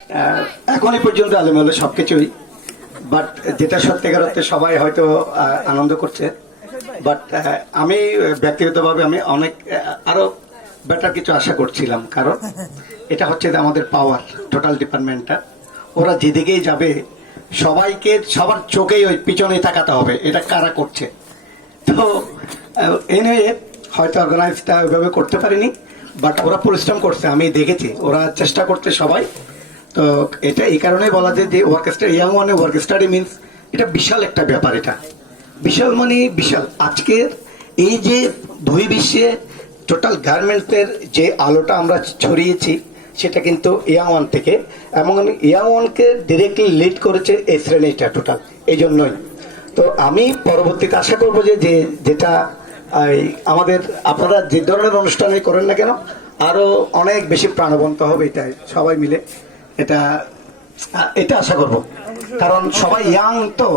আহ, এখনই পর্যন্ত আলেম হলো সবকিছুই বাট যেটা সত্যিকার অর্থে সবাই হয়তো আনন্দ করছে। বাট আমি ব্যক্তিগতভাবে আমি অনেক আহ, আরও বেটার কিছু আশা করছিলাম কারণ এটা হচ্ছে আমাদের পাওয়ার টোটাল ডিপার্টমেন্টটা ওরা যেদিকেই যাবে সবাইকে সবার চোখেই ওই পিছনে তাকাতে হবে এটা কারা করছে। তো এনিওয়ে হয়তো অর্গানাইজটা ওইভাবে করতে পারিনি বাট ওরা পরিশ্রম করছে আমি দেখেছি। ওরা চেষ্টা করছে সবাই তো এটা এই কারণেই বলা যায় যে ওয়ার্কেস্টার ইয়াং ওয়ানে স্টাডি মিনস এটা বিশাল একটা ব্যাপার এটা। বিশাল মানে বিশাল। আজকের এই যে দুই বিশ্বে টোটাল গার্মেন্টসের যে আলোটা আমরা ছড়িয়েছি, সেটা কিন্তু ইয়াং ওয়ান থেকে, এবং ইয়াং ওয়ানকে ডিরেক্টলি লিড করেছে এই শ্রেণীটা টোটাল এই জন্যই তো আমি পরবর্তীতে আশা করব যে যে যেটা আমাদের, আপনারা যে ধরনের অনুষ্ঠানে করেন না কেন আরও অনেক বেশি প্রাণবন্ত হবে এটাই, সবাই মিলে। এটা এটা আশা করব। কারণ সবাই ইয়াং তো,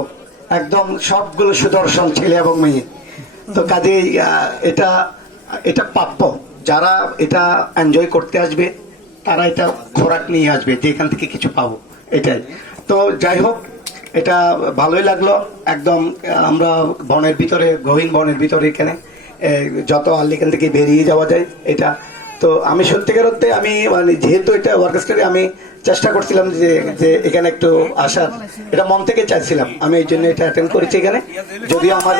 একদম সবগুলো সুদর্শন ছেলে এবং মেয়ে। তো কাজেই এটা এটা প্রাপ্য। যারা এটা এনজয় করতে আসবে, তারা এটা খোরাক নিয়ে আসবে, যে এখান থেকে কিছু পাবো। এটাই। তো যাই হোক, এটা ভালোই লাগল। একদম আমরা বনের ভিতরে, গহীন বনের ভিতরে এখানে যত আর্লি এখান থেকে বেরিয়ে যাওয়া যায়, এটা তো আমি সত্যিকার অর্থে আমি মানে যেহেতু এটা ওয়ার্কেস্টারে আমি চেষ্টা করছিলাম যে যে এখানে একটু আসার এটা মন থেকে চাইছিলাম। আমি এই জন্য এটা অ্যাটেন্ড করেছি এখানে। যদিও আমার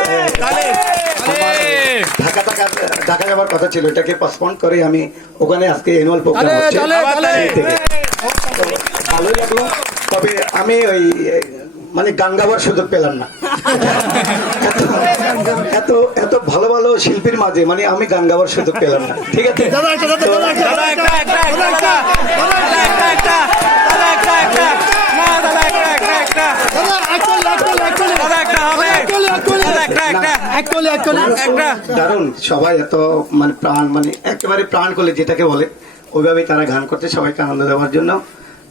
ঢাকা ঢাকা ঢাকা যাওয়ার কথা ছিল এটাকে পোস্টপন্ড করে আমি ওখানে আজকে অ্যানুয়াল প্রোগ্রাম হচ্ছে ভালোই লাগল। তবে আমি ওই মানে গান গাওয়ার সুযোগ পেলাম না। এত- এত ভালো ভালো শিল্পীর মাঝে মানে আমি গান গাওয়ার সুযোগ পেলাম না। ঠিক আছে? তো- দাদা একটা একটা একটা একটা দাদা একটা একটা দাদা একটা একটা না দাদা একটা একটা একটা দাদা actually, actually, actually, দাদা একটা হবে। actually, actually, দাদা একটা একটা actually, actually, একটা। দারুণ সবাই এত মানে প্রাণ মানে একেবারে প্রাণ করলে যেটাকে বলে ওইভাবেই তারা গান করছে সবাইকে আনন্দ দেওয়ার জন্য।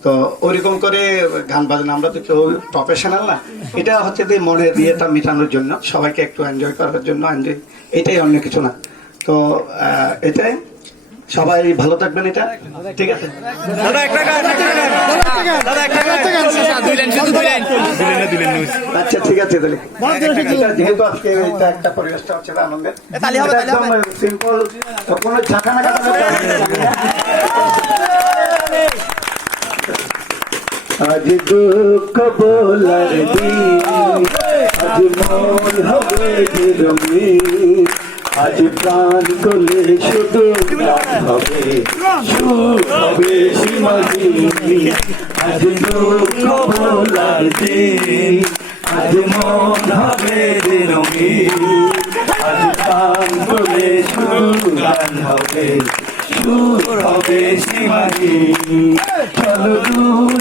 তো ওইরকম করে গান বাজনা আমরা তো কেউ প্রফেশনাল না। এটা হচ্ছে যে মনের ইয়েটা মেটানোর জন্য সবাইকে একটু এনজয় করার জন্য এনজয় এটাই অন্য কিছু না। তো এটাই সবাই ভালো থাকবেন এটা ঠিক আছে? দাদা একটা গান দাদা একটা গান। দুই লাইন শুধু দুই লাইন। আচ্ছা ঠিক আছে তাহলে। যেহেতু আজকে এটা একটা পরিবেশটা হচ্ছে না আনন্দের। সিম্পল কোনো ঝাঁকানা আজ দুঃখ বলার দিন, আজ মন হবে রঙিন আজ প্রাণ করলে শুধু হবে, সুখ হবে সীমাহীন আজ দুঃখ বলার দিন, আজ মন হবে রঙিন আজ প্রাণ করলে শুধু গান হবে, সুখ হবে সীমাহীন চলো দুজনে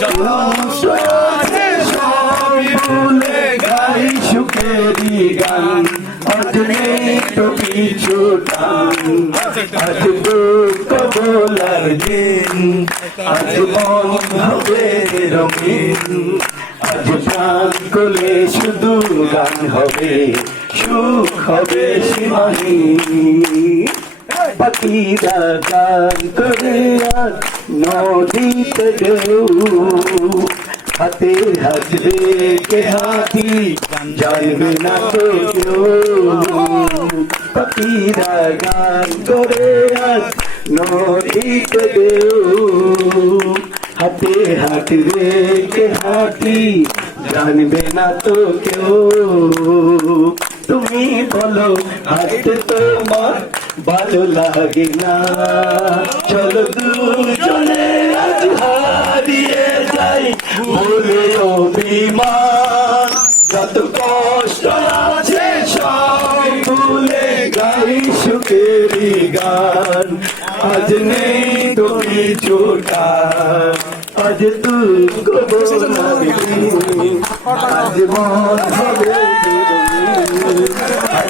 অভিমান জলসয়ে সবই ভুলে গাই সুখেরই গান আজ নেই তো কিছু টান আজ দুঃখ বলার দিন আজ মন হবে রঙিন আজ প্রাণ কোলে শুধু গান হবে সুখ হবে সীমাহীন পাখিরা গান করে আর নদীতে ঢেউ হাতে হাত রেখে হাতি জানবে না তো কেউ পাখিরা গান করে আর নদীতে ঢেউ হাতে হাত রেখে হাতি জানবে না তো কেউ তুমি বলো হাতে তোমার ভালো লাগে না। চলো দুজনে আজ হারিয়ে যাই বলে অভিমান। যত কষ্ট আছে সব ভুলে গাই সুখেরই গান। আজ নেই তো কিছু টান, আজ দিন, আজ মন হবে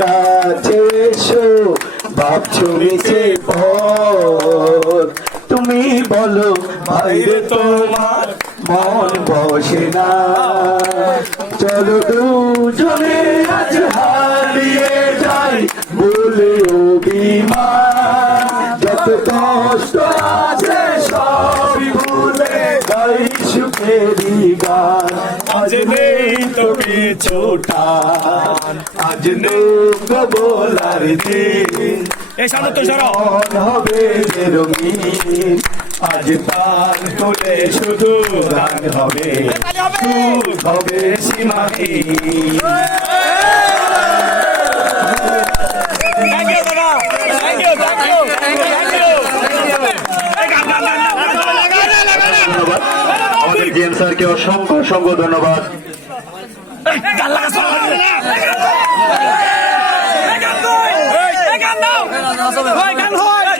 কাছে এসো। ভাবছ মিছে তুমি বলো, বাইরে তোমার মন বসে না। চলো দুজনে আজ হারিয়ে যাই বলে যত কষ্ট আছে সবই ভুলে গান আজ তো আজ গো বলার দিন। এই সামনে তো সরো। হবে যে রঙিন। আজ তার কোলে শুধু গান হবে। সুখ হবে। সীমাহীন। আমাদের স্যারকে অসংখ্য অসংখ্য ধন্যবাদ। গান লাগা